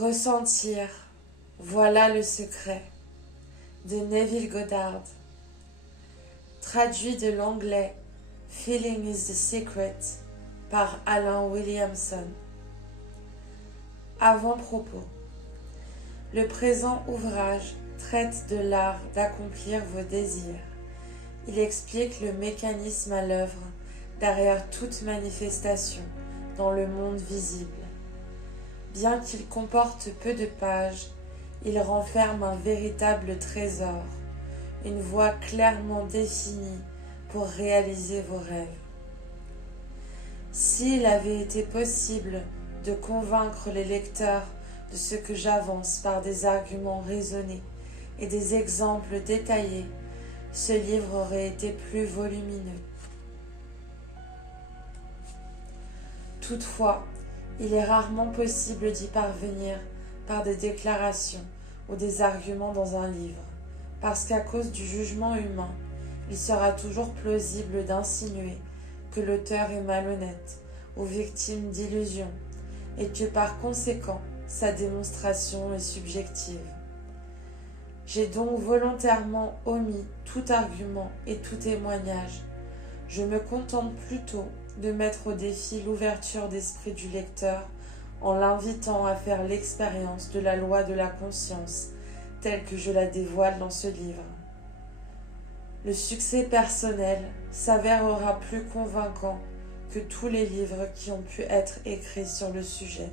Ressentir, voilà le secret, de Neville Goddard. Traduit de l'anglais Feeling is the Secret par Alan Williamson. Avant-propos. Le présent ouvrage traite de l'art d'accomplir vos désirs. Il explique le mécanisme à l'œuvre derrière toute manifestation dans le monde visible. Bien qu'il comporte peu de pages, il renferme un véritable trésor, une voie clairement définie pour réaliser vos rêves. S'il avait été possible de convaincre les lecteurs de ce que j'avance par des arguments raisonnés et des exemples détaillés, ce livre aurait été plus volumineux. Toutefois, il est rarement possible d'y parvenir par des déclarations ou des arguments dans un livre, parce qu'à cause du jugement humain, il sera toujours plausible d'insinuer que l'auteur est malhonnête ou victime d'illusions, et que par conséquent, sa démonstration est subjective. J'ai donc volontairement omis tout argument et tout témoignage. Je me contente plutôt de mettre au défi l'ouverture d'esprit du lecteur en l'invitant à faire l'expérience de la loi de la conscience telle que je la dévoile dans ce livre. Le succès personnel s'avérera plus convaincant que tous les livres qui ont pu être écrits sur le sujet.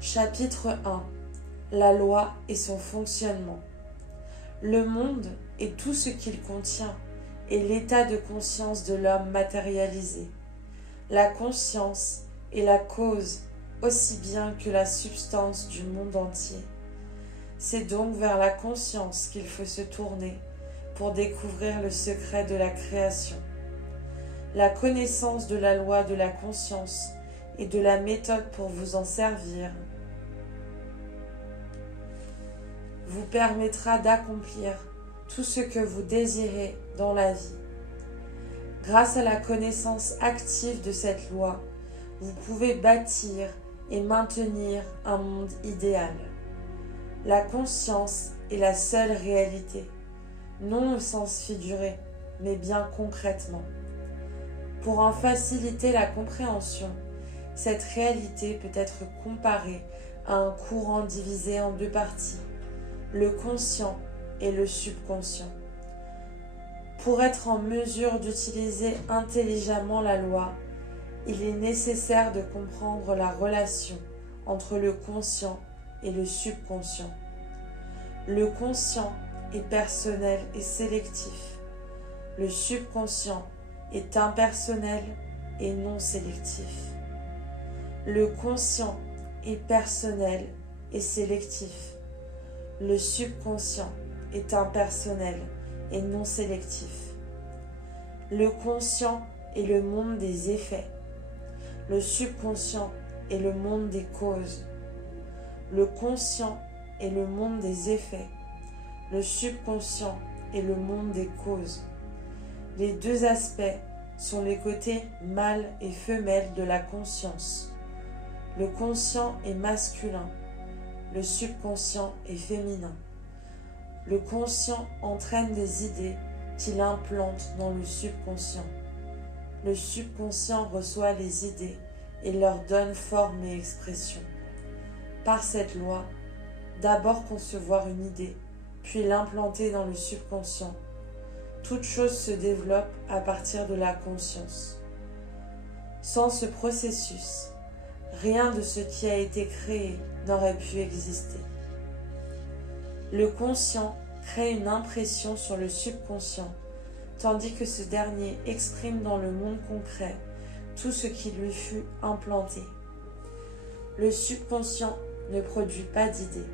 Chapitre 1. La loi et son fonctionnement. Le monde et tout ce qu'il contient est l'état de conscience de l'homme matérialisé. La conscience est la cause aussi bien que la substance du monde entier. C'est donc vers la conscience qu'il faut se tourner pour découvrir le secret de la création. La connaissance de la loi de la conscience et de la méthode pour vous en servir vous permettra d'accomplir tout ce que vous désirez dans la vie. Grâce à la connaissance active de cette loi, vous pouvez bâtir et maintenir un monde idéal. La conscience est la seule réalité, non au sens figuré, mais bien concrètement. Pour en faciliter la compréhension, cette réalité peut être comparée à un courant divisé en deux parties, le conscient et le subconscient. Pour être en mesure d'utiliser intelligemment la loi, il est nécessaire de comprendre la relation entre le conscient et le subconscient. Le conscient est personnel et sélectif. Le subconscient est impersonnel et non sélectif. Le conscient est personnel et sélectif. Le subconscient est impersonnel et non sélectif. Le conscient est le monde des effets. Le subconscient est le monde des causes. Le conscient est le monde des effets. Le subconscient est le monde des causes. Les deux aspects sont les côtés mâle et femelle de la conscience. Le conscient est masculin. Le subconscient est féminin. Le conscient entraîne des idées qu'il implante dans le subconscient. Le subconscient reçoit les idées et leur donne forme et expression. Par cette loi, d'abord concevoir une idée, puis l'implanter dans le subconscient. Toute chose se développe à partir de la conscience. Sans ce processus, rien de ce qui a été créé n'aurait pu exister. Le conscient crée une impression sur le subconscient, tandis que ce dernier exprime dans le monde concret tout ce qui lui fut implanté. Le subconscient ne produit pas d'idées,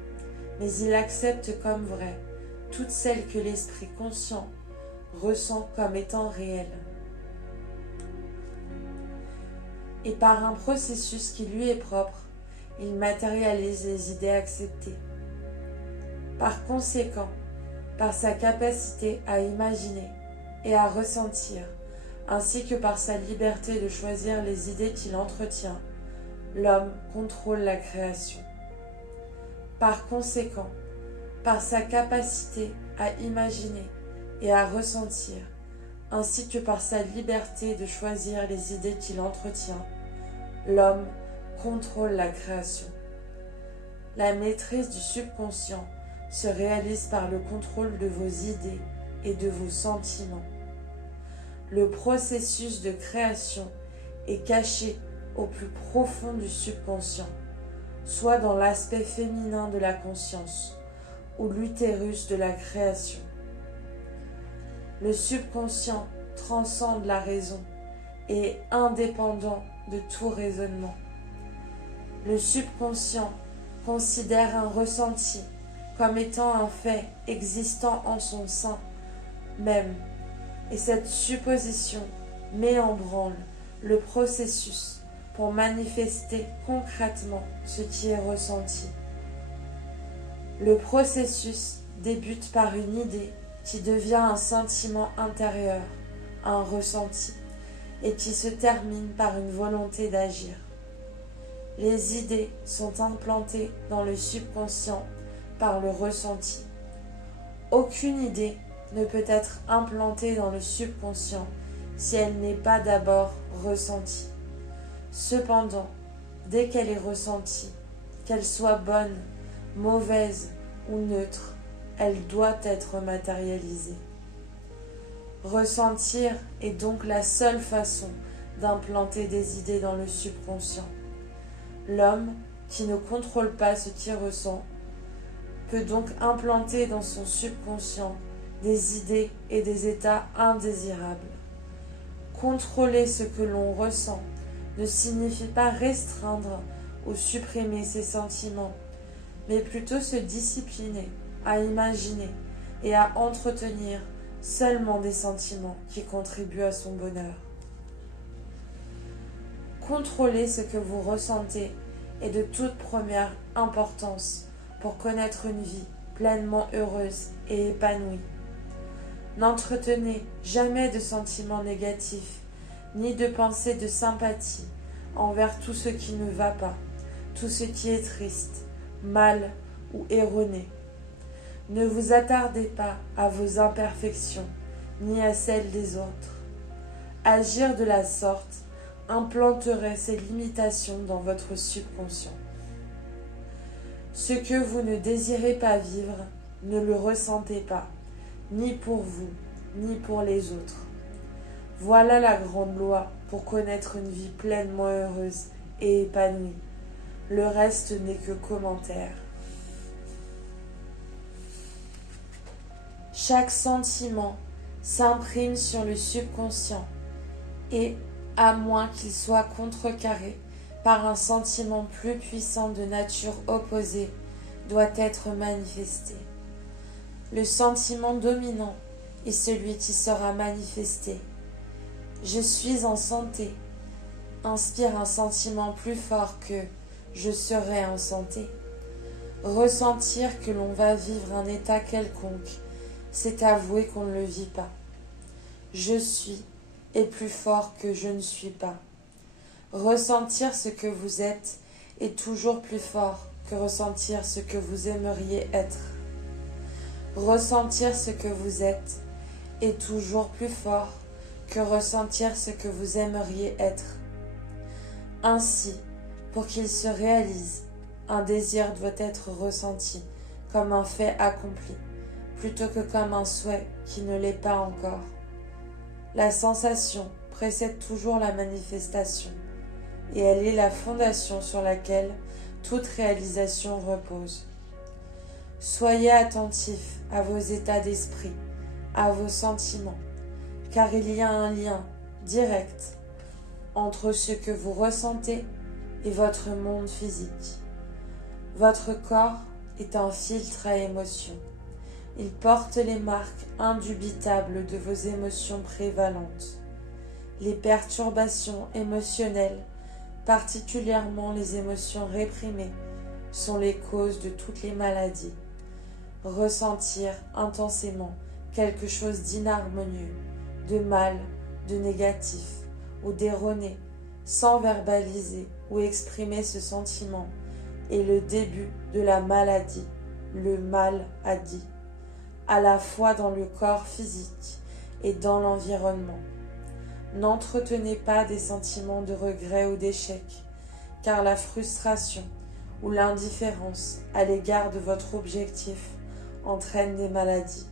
mais il accepte comme vraies toutes celles que l'esprit conscient ressent comme étant réelles. Et par un processus qui lui est propre, il matérialise les idées acceptées. Par conséquent, par sa capacité à imaginer et à ressentir, ainsi que par sa liberté de choisir les idées qu'il entretient, l'homme contrôle la création. Par conséquent, par sa capacité à imaginer et à ressentir, ainsi que par sa liberté de choisir les idées qu'il entretient, l'homme contrôle la création. La maîtrise du subconscient se réalise par le contrôle de vos idées et de vos sentiments. Le processus de création est caché au plus profond du subconscient, soit dans l'aspect féminin de la conscience ou l'utérus de la création. Le subconscient transcende la raison et est indépendant de tout raisonnement. Le subconscient considère un ressenti comme étant un fait existant en son sein même, et cette supposition met en branle le processus pour manifester concrètement ce qui est ressenti. Le processus débute par une idée qui devient un sentiment intérieur, un ressenti, et qui se termine par une volonté d'agir. Les idées sont implantées dans le subconscient par le ressenti. Aucune idée ne peut être implantée dans le subconscient si elle n'est pas d'abord ressentie. Cependant, dès qu'elle est ressentie, qu'elle soit bonne, mauvaise ou neutre, elle doit être matérialisée. Ressentir est donc la seule façon d'implanter des idées dans le subconscient. L'homme, qui ne contrôle pas ce qu'il ressent, peut donc implanter dans son subconscient des idées et des états indésirables. Contrôler ce que l'on ressent ne signifie pas restreindre ou supprimer ses sentiments, mais plutôt se discipliner à imaginer et à entretenir seulement des sentiments qui contribuent à son bonheur. Contrôler ce que vous ressentez est de toute première importance pour connaître une vie pleinement heureuse et épanouie. N'entretenez jamais de sentiments négatifs, ni de pensées de sympathie envers tout ce qui ne va pas, tout ce qui est triste, mal ou erroné. Ne vous attardez pas à vos imperfections, ni à celles des autres. Agir de la sorte implanterait ces limitations dans votre subconscient. Ce que vous ne désirez pas vivre, ne le ressentez pas, ni pour vous, ni pour les autres. Voilà la grande loi pour connaître une vie pleinement heureuse et épanouie. Le reste n'est que commentaire. Chaque sentiment s'imprime sur le subconscient et, à moins qu'il soit contrecarré par un sentiment plus puissant de nature opposée, doit être manifesté. Le sentiment dominant est celui qui sera manifesté. Je suis en santé inspire un sentiment plus fort que je serai en santé. Ressentir que l'on va vivre un état quelconque, c'est avouer qu'on ne le vit pas. Je suis est plus fort que je ne suis pas. Ressentir ce que vous êtes est toujours plus fort que ressentir ce que vous aimeriez être. Ressentir ce que vous êtes est toujours plus fort que ressentir ce que vous aimeriez être. Ainsi, pour qu'il se réalise, un désir doit être ressenti comme un fait accompli, plutôt que comme un souhait qui ne l'est pas encore. La sensation précède toujours la manifestation, et elle est la fondation sur laquelle toute réalisation repose. Soyez attentifs à vos états d'esprit, à vos sentiments, car il y a un lien direct entre ce que vous ressentez et votre monde physique. Votre corps est un filtre à émotions. Il porte les marques indubitables de vos émotions prévalentes. Les perturbations émotionnelles, particulièrement les émotions réprimées, sont les causes de toutes les maladies. Ressentir intensément quelque chose d'inharmonieux, de mal, de négatif ou d'erroné sans verbaliser ou exprimer ce sentiment est le début de la maladie, le mal a dit, à la fois dans le corps physique et dans l'environnement. N'entretenez pas des sentiments de regret ou d'échec, car la frustration ou l'indifférence à l'égard de votre objectif entraîne des maladies.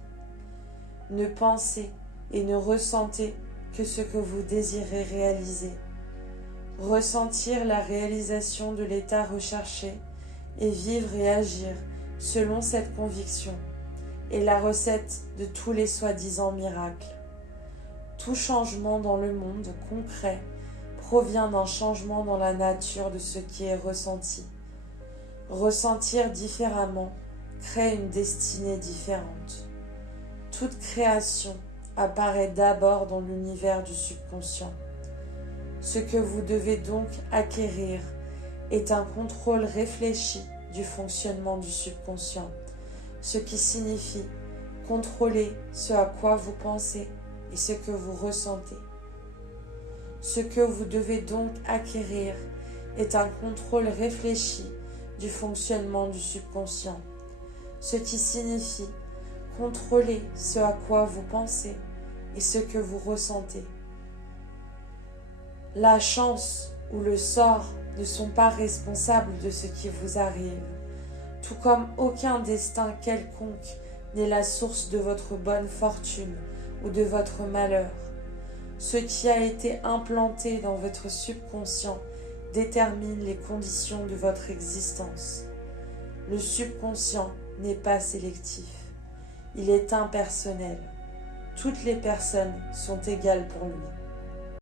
Ne pensez et ne ressentez que ce que vous désirez réaliser. Ressentir la réalisation de l'état recherché et vivre et agir selon cette conviction est la recette de tous les soi-disant miracles. Tout changement dans le monde concret provient d'un changement dans la nature de ce qui est ressenti. Ressentir différemment crée une destinée différente. Toute création apparaît d'abord dans l'univers du subconscient. Ce que vous devez donc acquérir est un contrôle réfléchi du fonctionnement du subconscient, ce qui signifie contrôler ce à quoi vous pensez et ce que vous ressentez. Ce que vous devez donc acquérir est un contrôle réfléchi du fonctionnement du subconscient, ce qui signifie contrôler ce à quoi vous pensez et ce que vous ressentez. La chance ou le sort ne sont pas responsables de ce qui vous arrive, tout comme aucun destin quelconque n'est la source de votre bonne fortune ou de votre malheur. Ce qui a été implanté dans votre subconscient détermine les conditions de votre existence. Le subconscient n'est pas sélectif, il est impersonnel. Toutes les personnes sont égales pour lui.